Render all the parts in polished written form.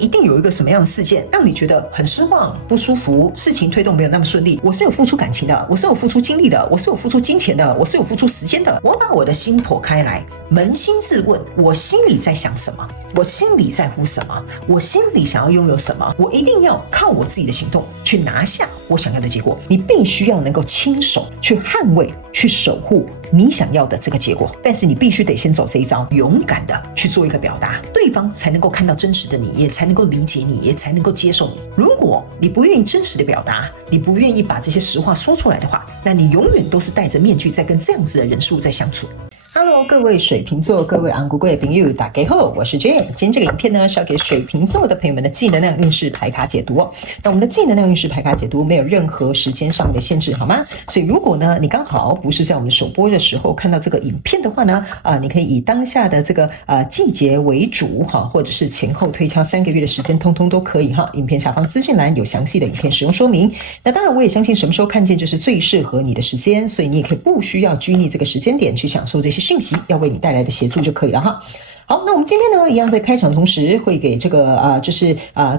一定有一個什麼樣的事件讓你覺得很失望、不舒服，事情推動沒有那麼順利。我是有付出感情的，我是有付出精力的，我是有付出金錢的，我是有付出時間的。我把我的心剖開來，捫心自問，我心裡在想什麼？我心裡在乎什麼？我心裡想要擁有什麼？我一定要靠我自己的行動去拿下我想要的結果。你必須要能夠親手去捍衛、去守護你想要的這個結果，但是你必須得先走這一招，勇敢的去做一個表達，對方才能夠看到真實的你，也才能夠理解你，也才能夠接受你。如果你不願意真實的表達，你不願意把這些實話說出來的話，那你永遠都是戴着面具在跟這樣子的人事物在相處。Hello， 各位水瓶座，各位昂貴的朋友，大家好，我是 Jane。今天這個影片呢，是要給水瓶座的朋友們的正能量運勢牌卡解讀哦。那我們的正能量運勢牌卡解讀沒有任何時間上面的限制，好嗎？所以如果呢，你剛好不是在我們首播的時候看到這個影片的話呢，你可以以當下的這個季節為主哈，或者是前後推敲3個月的時間，通通都可以哈。影片下方資訊欄有詳細的影片使用說明。那當然，我也相信什麼時候看見就是最適合你的時間，所以你也可以不需要拘泥這個時間點去享受這些訊息要為你帶來的協助就可以了哈。好，那我們今天呢，一樣在開場的同時會給這個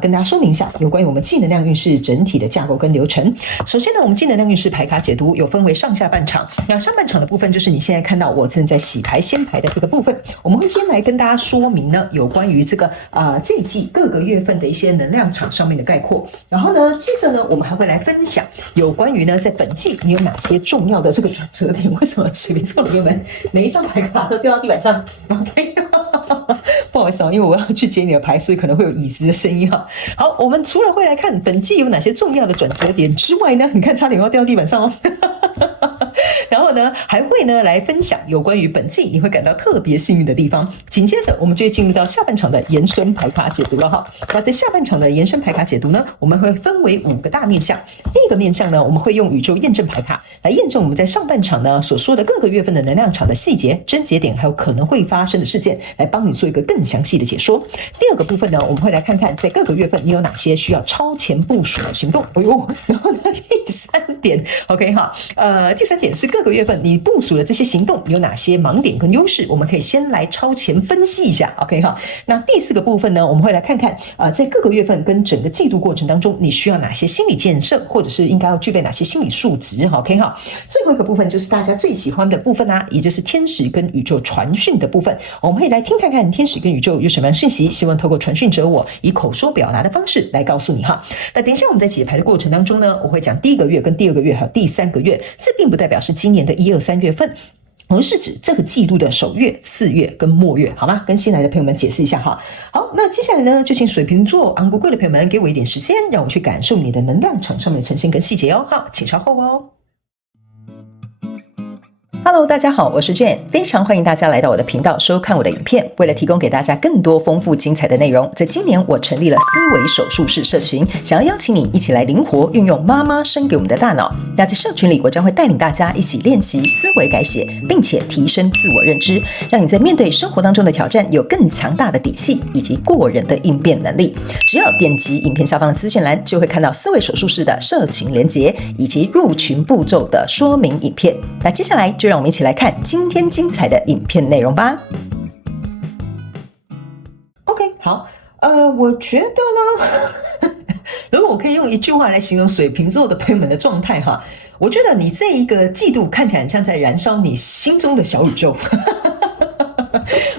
跟大家說明一下有關於我們正能量運勢整體的架構跟流程。首先呢，我們正能量運勢牌卡解讀有分為上下半場。那上半場的部分就是你現在看到我正在洗牌掀牌的這個部分，我們會先來跟大家說明呢有關於這個這一季各個月份的一些能量場上面的概括。然後呢，接着呢，我們還會來分享有關於呢在本季你有哪些重要的這個轉折點。為什麼水瓶座的朋友們每一張牌卡都掉到地板上 ？OK。不好意思啊，因為我要去接你的牌，所以可能會有椅子的聲音哈。好，我們除了會來看本季有哪些重要的轉折點之外呢，你看差點要掉地板上哦。然後呢，還會呢來分享有關於本季你會感到特別幸運的地方。緊接着，我們就會進入到下半場的延伸牌卡解讀了哈。那在下半場的延伸牌卡解讀呢，我們會分為5個大面向。第一個面向呢，我們會用宇宙驗證牌卡來驗證我們在上半場呢所說的各個月份的能量場的細節、症結點，還有可能會發生的事件，來幫你做一個更詳細的解說。第二個部分呢，我們會來看看在各個月份你有哪些需要超前部署的行動。哎呦，然後呢，第3點 ，OK 哈，第3點是各個月份你部署的這些行動有哪些盲點跟優勢，我們可以先來超前分析一下 ，OK 哈。那第4個部分呢，我們會來看看在各個月份跟整個季度過程當中，你需要哪些心理建設，或者是應該要具備哪些心理素質 ，OK 哈。最後一個部分就是大家最喜歡的部分啊，也就是天使跟宇宙傳訊的部分，我們會來聽看看天使跟宇宙有什麼樣的訊息，希望透過傳訊者我以口說表達的方式來告訴你哈。那等一下我們在解牌的過程當中呢，我會講第1個月跟第2個月還有第3個月，這並不代表是今年的1、2、3月份，而是指這個季度的首月、次月跟末月，好嗎？跟新來的朋友們解釋一下哈。好，那接下來呢，就請水瓶座昂貴貴的朋友們給我一點時間，讓我去感受你的能量場上面的呈現跟細節哦。好，請稍後哦。Hello， 大家好，我是 Jane， 非常歡迎大家來到我的頻道收看我的影片。為了提供給大家更多豐富精彩的內容，在今年我成立了思維手術室社群，想要邀請你一起來靈活運用媽媽生給我們的大腦。那在社群裡，我將會帶領大家一起練習思維改寫，並且提升自我認知，讓你在面對生活當中的挑戰有更強大的底氣以及過人的應變能力。只要點擊影片下方的資訊欄，就會看到思維手術室的社群連結以及入群步驟的說明影片。那接下來就讓我們一起來看今天精彩的影片內容吧。OK， 好，我覺得呢，如果我可以用一句話來形容水瓶座的朋友們的狀態哈，我覺得你這一個季度看起来很像在燃燒你心中的小宇宙。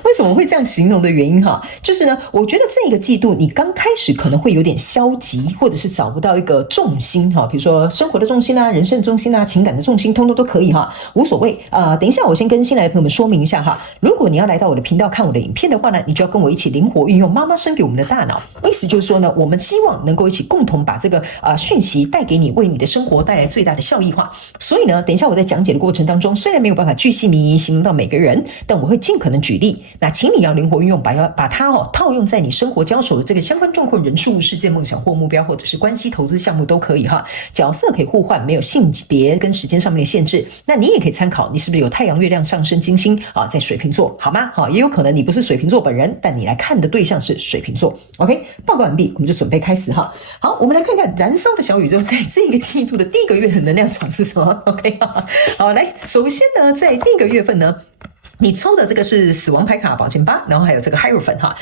為什麼會這樣形容的原因哈，就是呢，我覺得這個季度你剛開始可能會有點消極，或者是找不到一個重心哈，比如說生活的重心啊、人生的重心啊、情感的重心，通通都可以哈，無所謂。等一下我先跟新來的朋友們說明一下哈，如果你要來到我的頻道看我的影片的話呢，你就要跟我一起靈活運用媽媽生給我們的大腦。意思就是說呢，我們希望能夠一起共同把這個訊息帶給你，為你的生活帶來最大的效益化。所以呢，等一下我在講解的過程當中，雖然沒有辦法巨細靡遺形容到每個人，但我會盡可能舉例。那請你要靈活運用，把它套用在你生活交手的這個相關狀況、人事物、事件、夢想或目標，或者是關係、投資項目都可以哈。角色可以互換，沒有性別跟時間上面的限制。那你也可以參考，你是不是有太陽、月亮、上升、金星啊，在水瓶座，好嗎？好，也有可能你不是水瓶座本人，但你來看的對象是水瓶座。OK， 報告完畢，我們就準備開始哈。好，我們來看看燃燒的小宇宙在這個季度的第1個月的能量場是什麼？OK， 好，來，首先呢，在第1個月份呢，你抽的這個是死亡牌卡寶劍8，然後還有這個 Hierophant 哈。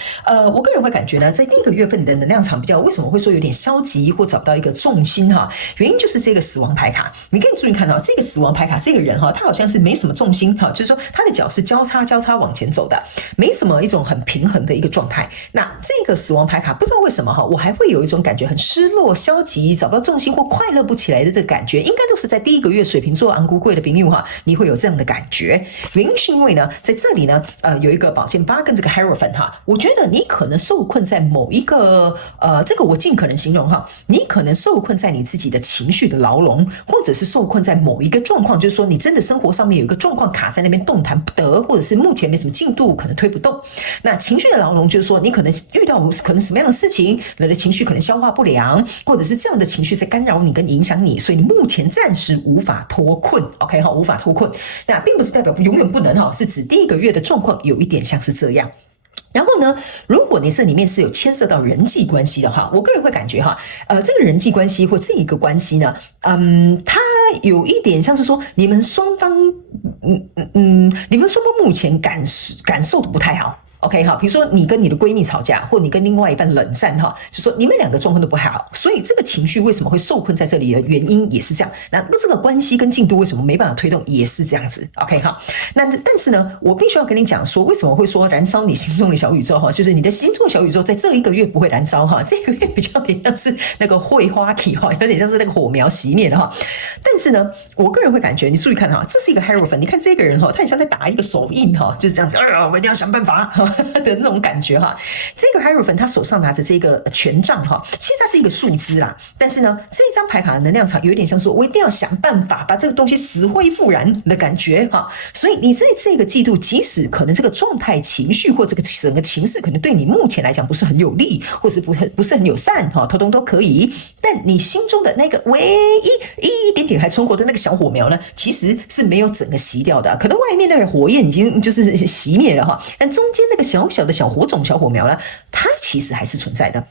我個人會感覺呢，在第一個月份你的能量場比較，為什麼會說有點消極或找不到一個重心哈？原因就是這個死亡牌卡，你可以注意看到這個死亡牌卡這個人哈，他好像是沒什麼重心哈，就是說他的腳是交叉往前走的，沒什麼一種很平衡的一個狀態。那這個死亡牌卡不知道為什麼哈，我還會有一種感覺很失落、消極、找不到重心或快樂不起來的這個感覺，應該都是在第一個月水瓶座昂貴的朋友哈，你會有這樣的感覺。原因是因為呢，在這裡呢，有一個寶劍8跟這個 Hierophant 哈，我覺得你可能受困在某一個這個我盡可能形容哈，你可能受困在你自己的情緒的牢籠，或者是受困在某一個狀況，就是說你真的生活上面有一個狀況卡在那邊動彈不得，或者是目前沒什麼進度，可能推不動。那情緒的牢籠就是說你可能遇到可能什麼樣的事情，你的情緒可能消化不良，或者是這樣的情緒在干擾你跟影響你，所以你目前暫時無法脫困 ，OK 哈，無法脫困。那並不是代表永遠不能哈，是指第一個月的狀況有一點像是這樣。然後呢，如果你這裡面是有牽涉到人際關係的哈，我個人會感覺哈，這個人際關係或這一個關係呢，它有一點像是說你們雙方，目前感受都不太好。OK 哈，比如說你跟你的閨蜜吵架，或你跟另外一半冷戰哈，就說你們兩個狀況都不好，所以這個情緒為什麼會受困在這裡的原因也是這樣。那這個關係跟進度為什麼沒辦法推動，也是這樣子。OK 哈，那但是呢，我必須要跟你講說，為什麼會說燃燒你心中的小宇宙哈，就是你的心中小宇宙在這一個月不會燃燒哈，這個月比較點像是那個會花體哈，有點像是那個火苗熄滅了哈。但是呢，我個人會感覺，你注意看哈，這是一個 Hierophant，你看這個人哈，他很像在打一個手印哈，就是這樣子，我一定要想辦法的那種感覺哈，這個 Hierophant 他手上拿着這個權杖哈，其實它是一個樹枝啦，但是呢，這一張牌卡的能量場有一點像說，我一定要想辦法把這個東西死灰復燃的感覺哈，所以你在這個季度，即使可能這個狀態、情緒或這個整個情勢，可能對你目前來講不是很有利，或是不是很友善哈，通通都可以，但你心中的那個唯一點點還存活的那個小火苗呢，其實是沒有整個熄掉的，可能外面那個火焰已經就是熄滅了哈，但中間那個小的小火種、小火苗呢，它其實還是存在的。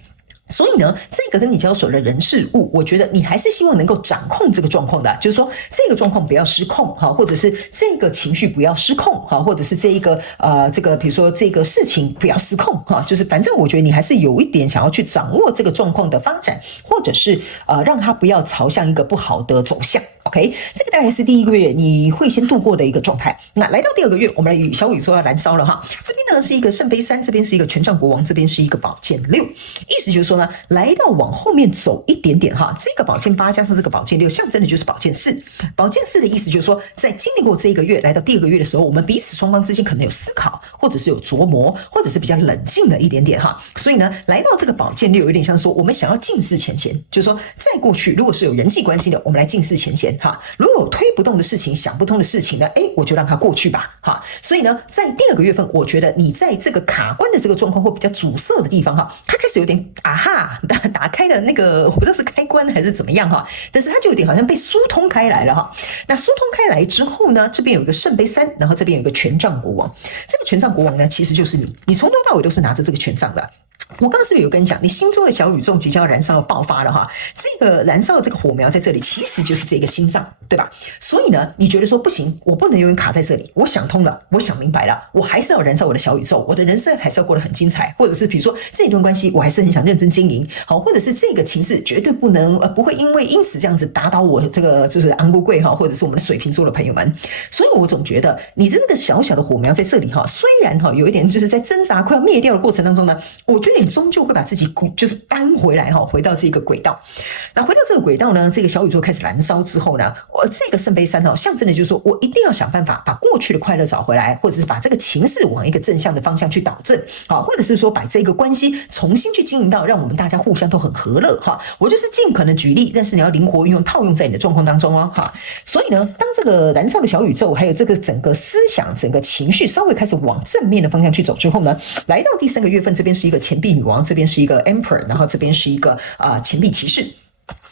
所以呢，這個跟你交手的人事物，我覺得你還是希望能夠掌控這個狀況的，就是說這個狀況不要失控哈，或者是這個情緒不要失控哈，或者是這個比如說這個事情不要失控哈，就是反正我覺得你還是有一點想要去掌握這個狀況的發展，或者是讓它不要朝向一個不好的走向。OK， 這個大概是第一個月你會先度過的一個狀態。那來到第二個月，我們來小宇宙要燃燒了哈。這邊呢是一個聖杯3，這邊是一個權杖國王，這邊是一個寶劍6。意思就是說呢，來到往後面走一點點哈，這個寶劍8加上這個寶劍6，象徵的就是寶劍4。寶劍4的意思就是說，在經歷過這一個月，來到第二個月的時候，我們彼此雙方之間可能有思考，或者是有琢磨，或者是比較冷靜了一點點哈。所以呢，來到這個寶劍6，有點像說我們想要盡釋前嫌，就是說在過去如果是有人際關係的，我們來盡釋前嫌。如果有推不動的事情、想不通的事情呢，我就讓它過去吧。所以呢，在第二個月份，我覺得你在這個卡關的這個狀況或比較阻塞的地方它開始有點打開了那個，我不知道是開關還是怎麼樣但是它就有點好像被疏通開來了那疏通開來之後呢，這邊有一個聖杯3，然後這邊有一個權杖國王。這個權杖國王呢，其實就是你從頭到尾都是拿着這個權杖的。我剛剛是不是有跟你講，你心中的小宇宙即將要燃燒要爆發了這個燃燒的這個火苗在這裡，其實就是這個心臟，對吧？所以呢，你覺得說不行，我不能永遠卡在這裡。我想通了，我想明白了，我還是要燃燒我的小宇宙，我的人生還是要過得很精彩，或者是比如說這一段關係，我還是很想認真經營，或者是這個情勢絕對不會因此這樣子打倒我這個就是昂貴貴或者是我們的水瓶座的朋友們。所以我總覺得你這個小小的火苗在這裡雖然有一點就是在掙扎快要滅掉的過程當中呢，我覺得你終究會把自己就是搬回來回到這個軌道。那回到這個軌道呢，這個小宇宙開始燃燒之後呢，這個聖杯3象徵的就是說我一定要想辦法把過去的快樂找回來，或者是把這個情勢往一個正向的方向去導正或者是說把這個關係重新去經營到讓我們大家互相都很和樂我就是盡可能舉例，但是你要靈活運用套用在你的狀況當中所以呢，當這個燃燒的小宇宙還有這個整個思想整個情緒稍微開始往正面的方向去走之後呢，來到第3個月份，這邊是一個錢幣女王，這邊是一個 Emperor， 然後這邊是一個錢幣騎士。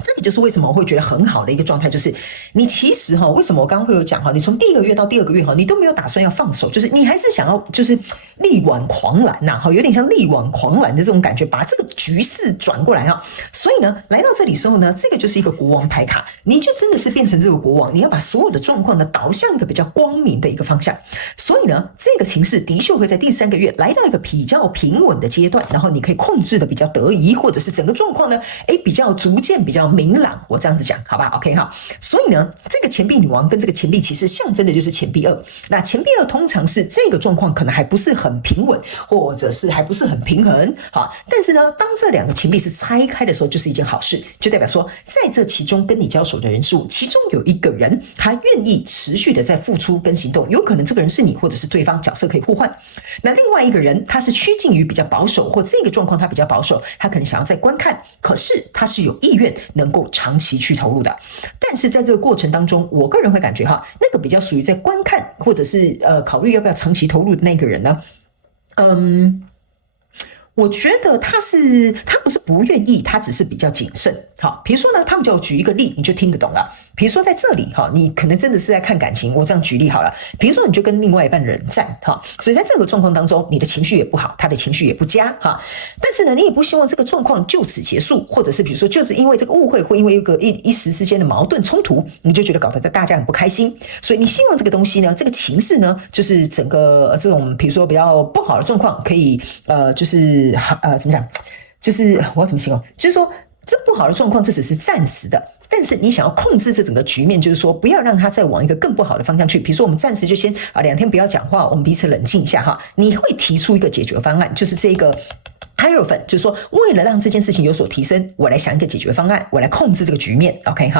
這個就是為什麼我會覺得很好的一個狀態，就是你其實為什麼我剛剛會有講你從第一個月到第二個月你都沒有打算要放手，就是你還是想要就是力挽狂瀾吶，有點像力挽狂瀾的這種感覺，把這個局勢轉過來所以呢，來到這裡時候呢，這個就是一個國王牌卡，你就真的是變成這個國王，你要把所有的狀況呢導向一個比較光明的一個方向。所以呢，這個情勢的確會在第3個月來到一個比較平穩的階段，然後你可以控制的比較得宜，或者是整個狀況呢，比較逐漸比較明朗，我這樣子講，好吧 ？OK 哈。所以呢，這個錢幣女王跟這個錢幣騎士象徵的就是錢幣2。那錢幣2通常是這個狀況可能還不是很平穩，或者是還不是很平衡，好。但是呢，當這2個錢幣是拆開的時候，就是一件好事，就代表說，在這其中跟你交手的人事物，其中有一個人他願意持續的在付出跟行動，有可能這個人是你，或者是對方，角色可以互換。那另外一個人他是趨近於比較保守，或這個狀況他比較保守，他可能想要再觀看，可是他是有意願能夠長期去投入的。但是在這個過程當中，我個人會感覺那個比較屬於在觀看，或者是考慮要不要長期投入的那個人呢，我覺得他不是不願意，他只是比較謹慎。好，比如說呢，他們就舉一個例，你就聽得懂了。比如說在這裡你可能真的是在看感情，我這樣舉例好了。比如說你就跟另外一半冷戰所以在這個狀況當中，你的情緒也不好，他的情緒也不佳但是呢，你也不希望這個狀況就此結束，或者是比如說就是因為這個誤會，或因為一時之間的矛盾衝突，你就覺得搞得大家很不開心。所以你希望這個東西呢，這個情勢呢，就是整個這種比如說比較不好的狀況，可以就是怎麼講？就是我要怎麼形容？就是說這不好的狀況，這只是暫時的。但是你想要控制這整個局面，就是說不要讓它再往一個更不好的方向去。比如說我們暫時就先2天不要講話，我們彼此冷靜一下你會提出一個解決方案，就是這個Hierophant，就是說為了讓這件事情有所提升，我來想一個解決方案，我來控制這個局面 OK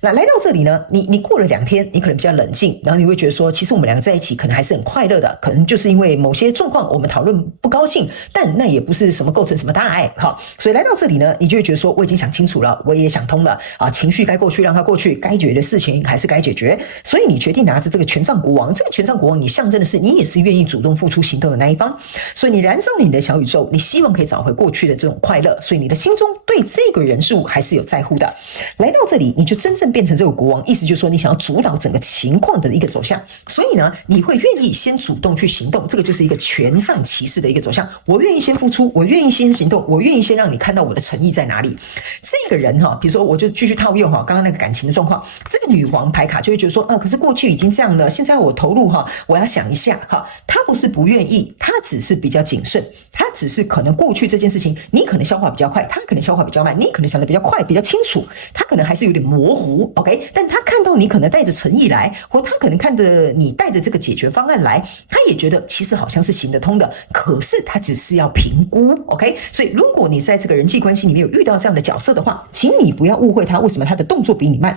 那來到這裡呢，你過了2天，你可能比較冷靜，然後你會覺得說其實我們2個在一起可能還是很快樂的，可能就是因為某些狀況我們討論不高興，但那也不是什麼構成什麼大礙所以來到這裡呢，你就會覺得說我已經想清楚了，我也想通了情緒該過去讓它過去，該解決的事情還是該解決，所以你決定拿着這個權杖國王，這個權杖國王你象徵的是你也是願意主動付出行動的那一方，所以你燃燒你的小宇宙，你希望可以找回過去的這種快樂，所以你的心中對這個人事物還是有在乎的。來到這裡，你就真正變成這個國王，意思就是說你想要主導整個情況的一個走向，所以呢，你會願意先主動去行動，這個就是一個權杖騎士的一個走向。我願意先付出，我願意先行動，我願意先讓你看到我的誠意在哪裡。這個人比如說我就繼續套用剛剛那個感情的狀況，這個女皇牌卡就會覺得說可是過去已經這樣了，現在我投入我要想一下他不是不願意，他只是比較謹慎，他只是可能過去這件事情你可能消化比較快，他可能消化比較慢，你可能想得比較快比較清楚，他可能還是有點模糊 OK， 但他看到你可能帶着誠意來，或他可能看着你帶着這個解決方案來，他也覺得其實好像是行得通的，可是他只是要評估 OK。 所以如果你在這個人際關係裡面有遇到這樣的角色的話，請你不要誤會他，為什麼他的動作比你慢，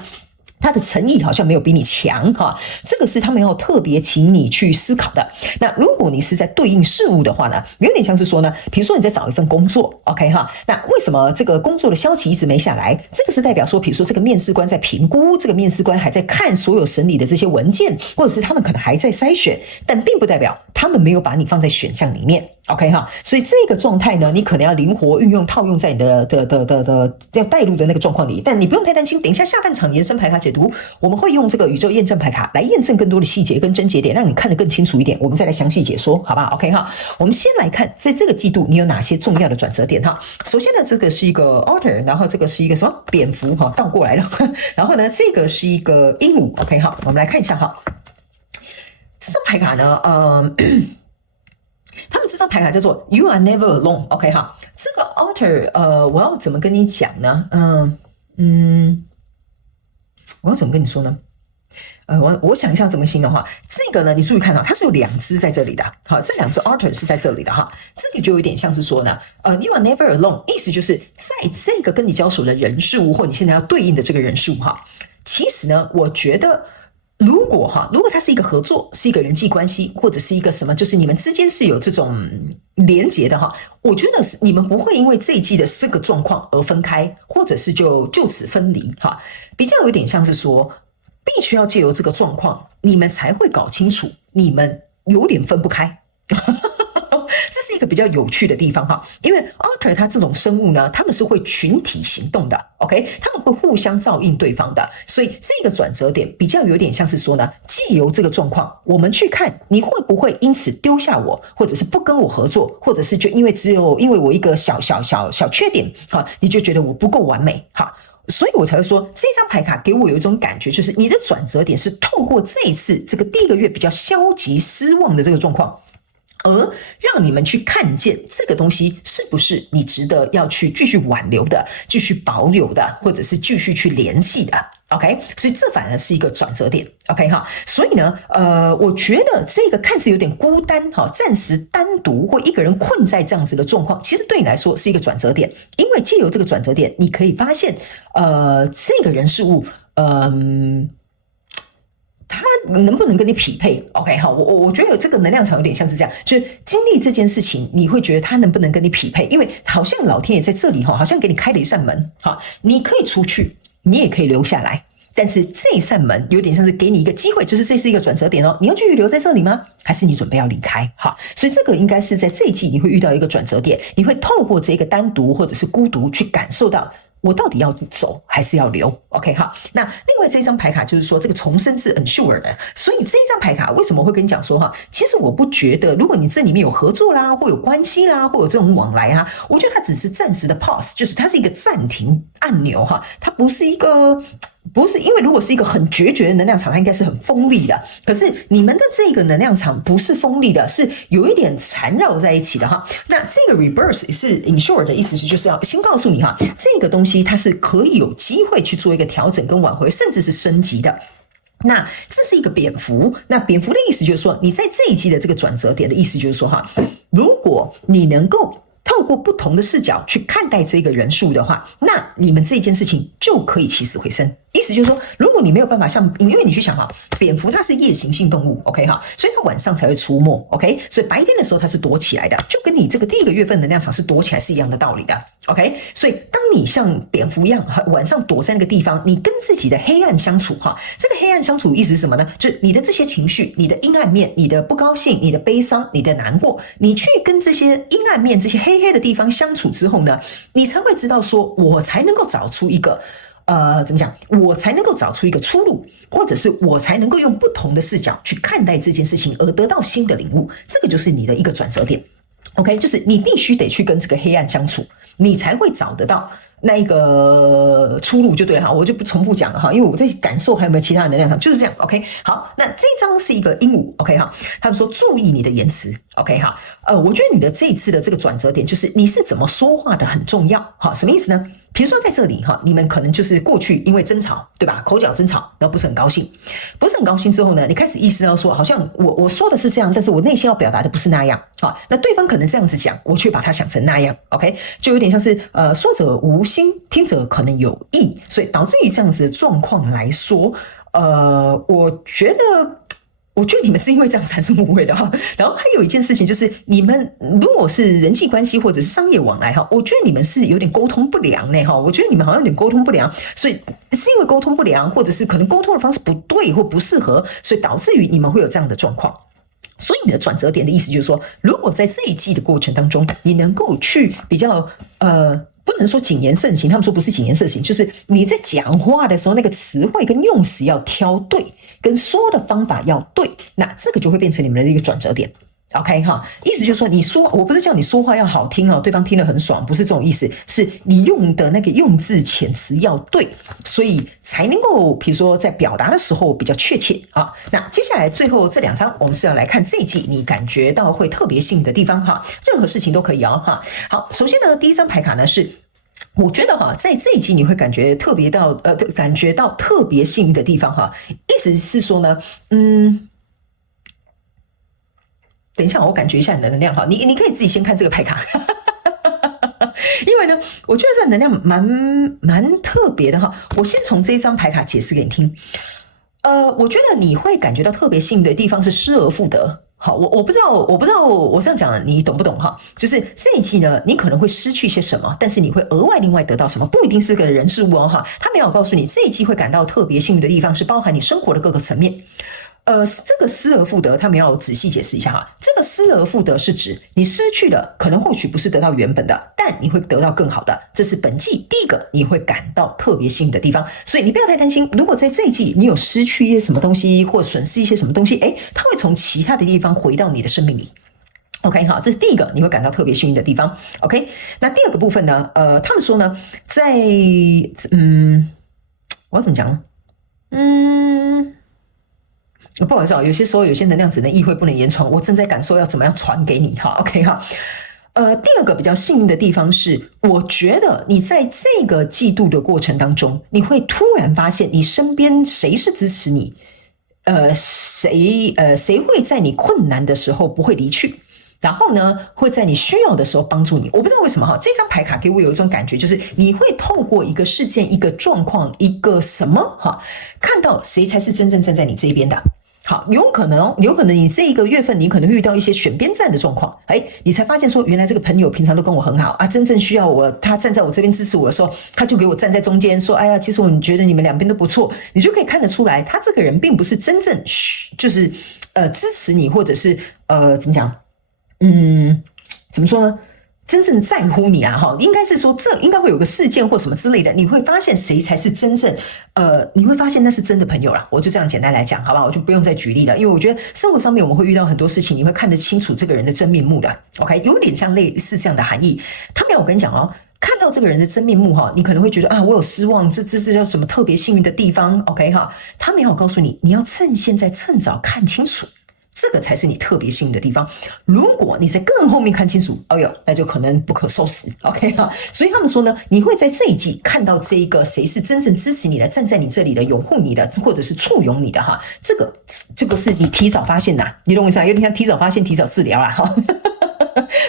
他的誠意好像沒有比你強這個是他們要特別請你去思考的。那如果你是在對應事物的話呢，有點像是說呢，比如說你在找一份工作 OK 那為什麼這個工作的消息一直沒下來？這個是代表說，比如說這個面試官在評估，這個面試官還在看所有審理的這些文件，或者是他們可能還在篩選，但並不代表他們沒有把你放在選項裡面 OK 所以這個狀態呢，你可能要靈活運用套用在你的要帶入的那個狀況裡，但你不用太擔心，等一下下半場延伸牌卡解讀，我們會用這個宇宙驗證牌卡來驗證更多的細節跟症結點，讓你看得更清楚一點，我們再來詳細解說好不好 OK 我們先來看在這個季度你有哪些重要的轉折點首先呢，這個是一個 otter， 然後這個是一個什麼蝙蝠倒過來了，然後呢，這個是一個鸚鵡 OK 我们來看一下這張牌卡呢他們這張牌卡叫做 You are never alone OK 這個 otter 我要怎麼跟你講呢我要怎麼跟你說呢我想一下怎麼形容這個呢，你注意看它是有2隻在這裡的這2隻 otter 是在這裡的這個就有點像是說呢You are never alone， 意思就是在這個跟你交手的人事物，或你現在要對應的這個人事物其實呢，我覺得如果它是一個合作，是一個人際關係，或者是一個什麼，就是你們之間是有這種連結的我覺得你們不會因為這一季的這個狀況而分開，或者是就此分離比較有點像是說必須要借由這個狀況，你們才會搞清楚你們有點分不開這是一個比較有趣的地方哈，因為 Otter 它這種生物呢，他們是會群體行動的 ，OK， 他們会互相照應對方的，所以這個轉折點比較有點像是說呢，藉由這個狀況，我們去看你會不會因此丟下我，或者是不跟我合作，或者是就因為我一個小缺點哈，你就覺得我不夠完美哈。所以我才會說，這張牌卡給我有一種感覺，就是你的轉折點是透過這一次這個第一個月比較消極失望的這個狀況，而讓你們去看見這個東西是不是你值得要去繼續挽留的、繼續保有的，或者是繼續去聯繫的。OK， 所以這反而是一個轉折點。OK 哈，所以呢，我覺得這個看似有點孤單哈，暫時單獨或一個人困在這樣子的狀況，其實對你來說是一個轉折點，因為借由這個轉折點，你可以發現，這個人事物，他能不能跟你匹配 ？OK 哈，我覺得這個能量場有點像是這樣，就是經歷這件事情，你會覺得他能不能跟你匹配？因為好像老天爺在這裡哈，好像給你開了一扇門哈，你可以出去。你也可以留下來，但是這扇門有點像是給你一個機會，就是這是一個轉折點哦。你要繼續留在這裡嗎？還是你準備要離開？好，所以這個應該是在這一季你會遇到一個轉折點，你會透過這個單獨或者是孤獨去感受到我到底要走還是要留 ？OK， 好。那另外這張牌卡就是說這個重生是 unsure 的，所以這張牌卡為什麼會跟你講說哈？其實我不覺得，如果你這裡面有合作啦，或有關係啦，或有這種往來哈，我覺得它只是暫時的 pause， 就是它是一個暫停按鈕哈，它不是因為如果是一個很決絕的能量場，它應該是很鋒利的。可是你們的這個能量場不是鋒利的，是有一點纏繞在一起的哈。那這個 reverse 是 ensure 的意思是，就是要先告訴你哈，這個東西它是可以有機會去做一個調整跟挽回，甚至是升級的。那這是一個蝙蝠，那蝙蝠的意思就是說，你在這一季的這個轉折點的意思就是說哈，如果你能夠透過不同的視角去看待這個人數的話，那你們這件事情就可以起死回生。意思就是說，如果你沒有辦法像，因為你去想哈，蝙蝠它是夜行性動物 ，OK 哈，所以它晚上才會出沒 ，OK， 所以白天的時候它是躲起來的，就跟你這個第一個月份能量場是躲起來是一樣的道理的 ，OK， 所以當你像蝙蝠一樣晚上躲在那個地方，你跟自己的黑暗相處哈，這個黑暗相處意思是什麼呢？就是你的這些情緒，你的陰暗面，你的不高興，你的悲傷，你的難過，你去跟這些陰暗面、這些黑的地方相處之後呢，你才會知道說，我才能夠找出一個。怎麼講？我才能夠找出一個出路，或者是我才能夠用不同的視角去看待這件事情，而得到新的領悟。這個就是你的一個轉折點。OK， 就是你必須得去跟這個黑暗相處，你才會找得到那一個出路就對了哈。我就不重複講了哈，因為我在感受還有沒有其他的能量場，就是這樣。OK， 好，那這張是一個鸚鵡。OK 哈，他們說注意你的言辭。OK 哈，我覺得你的這一次的這個轉折點就是你是怎麼說話的很重要。哈，什麼意思呢？比如說在這裡哈，你們可能就是過去因為爭吵，對吧？口角爭吵，然後不是很高興之後呢，你開始意識到說，好像我說的是這樣，但是我內心要表達的不是那樣。好，那對方可能這樣子講，我卻把它想成那樣。OK， 就有點像是說者無心，聽者可能有意，所以導致於這樣子的狀況來說，我覺得你們是因為這樣產生誤會的哈。然後還有一件事情就是，你們如果是人際關係或者是商業往來哈，我覺得你們是有點溝通不良呢哈。我覺得你們好像有點溝通不良，所以是因為溝通不良，或者是可能溝通的方式不對或不適合，所以導致於你們會有這樣的狀況。所以你的轉折點的意思就是說，如果在這一季的過程當中，你能夠去比較不能說謹言慎行，他們說不是謹言慎行，就是你在講話的時候，那個詞彙跟用詞要挑對，跟說的方法要對，那這個就會變成你們的一個轉折點。OK 哈，意思就是說，你說我不是叫你說話要好聽哦，對方聽得很爽，不是這種意思，是你用的那個用字遣詞要對，所以才能夠，比如說在表達的時候比較確切啊。那接下來最後這兩張，我們是要來看這一季你感覺到會特別幸運的地方哈，任何事情都可以哦哈。好，首先呢，第一張牌卡呢是。我覺得哈，在這一季你會感覺特別幸運的地方哈，意思是說呢，等一下，我感覺一下你的能量哈，你可以自己先看這個牌卡，因為呢，我覺得這個能量蠻特別的哈。我先從這一張牌卡解釋給你聽。我覺得你會感覺到特別幸運的地方是失而復得。好，我不知道我這樣講你懂不懂哈？就是這一季呢，你可能會失去些什麼，但是你會額外另外得到什麼，不一定是個人事物哦哈。他沒有告訴你這一季會感到特別幸運的地方是包含你生活的各個層面。這個失而復得，他們要仔細解釋一下哈。這個失而復得是指你失去的可能或許不是得到原本的，但你會得到更好的。這是本季第一個你會感到特別幸運的地方，所以你不要太擔心。如果在這一季你有失去一些什麼東西，或損失一些什麼東西，它會從其他的地方回到你的生命裡。OK， 好，這是第一個你會感到特別幸運的地方。OK， 那第二個部分呢？他們說呢，在我要怎麼講呢？不好意思啊，有些時候有些能量只能意會不能言傳，我正在感受要怎麼樣傳給你哈。OK 哈，第二個比較幸運的地方是，我覺得你在這個季度的過程當中，你會突然發現你身邊誰是支持你，誰會在你困難的時候不會離去。然後呢，會在你需要的時候幫助你。我不知道為什麼哈，這張牌卡給我有一種感覺，就是你會透過一個事件、一個狀況、一個什麼哈，看到誰才是真正站在你這邊的。好，有可能你這一個月份你可能會遇到一些選邊站的狀況，你才發現說原來這個朋友平常都跟我很好啊，真正需要我，他站在我這邊支持我的時候，他就給我站在中間說，哎呀，其實我覺得你們兩邊都不錯，你就可以看得出來，他這個人並不是真正就是支持你，或者是怎麼講，怎麼說呢？真正在乎你啊，應該是說這應該會有個事件或什麼之類的，你會發現誰才是真正你會發現那是真的朋友啦。我就這樣簡單來講，好吧，我就不用再舉例了，因為我覺得生活上面我們會遇到很多事情，你會看得清楚這個人的真面目的。OK， 有點像類似這樣的含義。他沒有，我跟你講哦，看到這個人的真面目哈，你可能會覺得啊，我有失望，這叫什麼特別幸運的地方 ？OK 哈，他沒有告訴你，你要趁現在趁早看清楚。這個才是你特別幸運的地方。如果你在更後面看清楚，哎呦，那就可能不可收拾。OK 哈，所以他們說呢，你會在這一季看到這一個誰是真正支持你的、站在你這裡的、擁護你的，或者是簇擁你的哈。這個是你提早發現吶，你懂我意思啊？有點像提早發現、提早治療啦哈。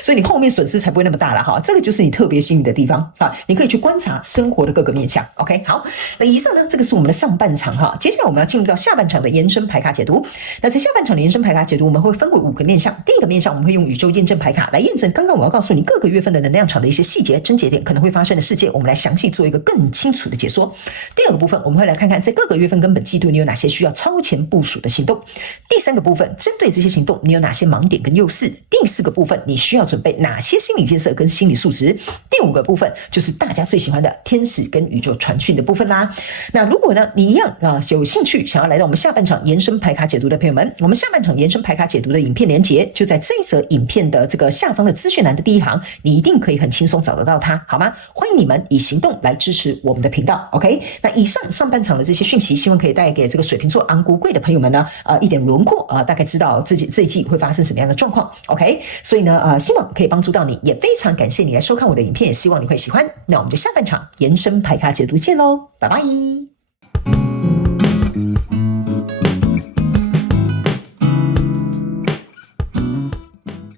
所以你後面損失才不會那麼大了哈，這個就是你特別幸運的地方啊！你可以去觀察生活的各個面向。OK， 好，那以上呢，這個是我們的上半場哈，接下來我們要進入到下半場的延伸牌卡解讀。那在下半場的延伸牌卡解讀，我們會分為5個面向。第一個面向，我們會用宇宙驗證牌卡來驗證剛剛我要告訴你各個月份的能量場的一些細節、症結點可能會發生的事件，我們來詳細做一個更清楚的解說。第二個部分，我們會來看看在各個月份跟本季度你有哪些需要超前部署的行動。第三個部分，針對這些行動，你有哪些盲點跟優勢？第四個部分，你需要準備哪些心理建設跟心理素質？第5個部分就是大家最喜歡的天使跟宇宙傳訊的部分啦。那如果呢，你一樣有興趣想要來到我們下半場延伸牌卡解讀的朋友們，我們下半場延伸牌卡解讀的影片連結就在這一則影片的這個下方的資訊欄的第一行，你一定可以很輕鬆找得到它，好嗎？歡迎你們以行動來支持我們的頻道。OK， 那以上半場的這些訊息，希望可以帶給這個水瓶座昂貴的朋友們呢，一點輪廓大概知道自己這一季會發生什麼樣的狀況。OK， 所以呢，希望可以幫助到你，也非常感謝你來收看我的影片，也希望你會喜歡。那我們就下半場延伸牌卡解讀見嘍，拜拜。